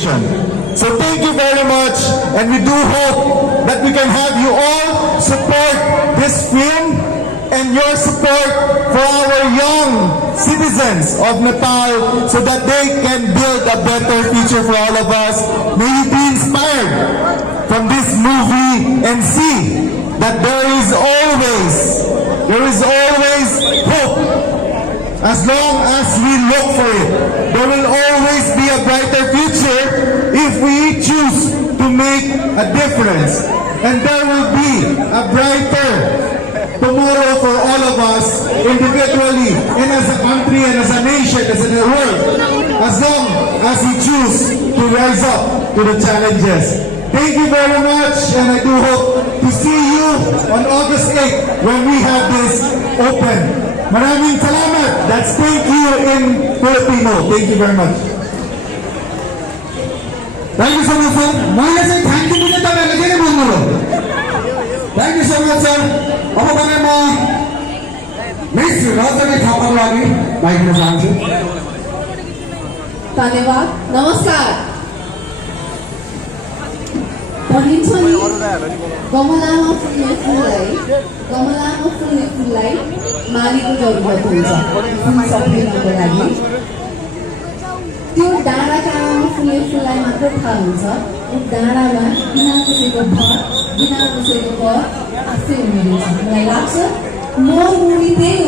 generation. So thank you very much, and we do hope that we can have you all support this film and your support for our young citizens of Nepal so that they can build a better future for all of us. May you be inspired from this movie and see that there is always hope. As long as we look for it, there will always be a brighter future if we choose to make a difference. And there will be a brighter tomorrow for all of us individually and as a country and as a nation, as in the world, as long as we choose to rise up to the challenges. Thank you very much, and I do hope to see you on August 8th when we have this open. Maraming salamat. That's thank you in Filipino. Thank you very much. Thank you so much, sir. Mahal sir, thank you po na talaga. Lagyan mo mo. Thank you so much, sir. Ako ba mo? Miss, Rosa ने थापर लागी. Mic में जान से. धन्यवाद. नमस्कार. भनिन्छन् गमलामा फुल्ने फुललाई मालीको जरुरत हुन्छ फुल सप्लिनको लागि. त्यो डाँडा काँडामा फुल्ने फुललाई मात्र थाहा हुन्छ. डाँडामा बिना कसैको घर, बिना कसैको घर आफै उम्रिन्छ. मलाई लाग्छ म मुनि त्यही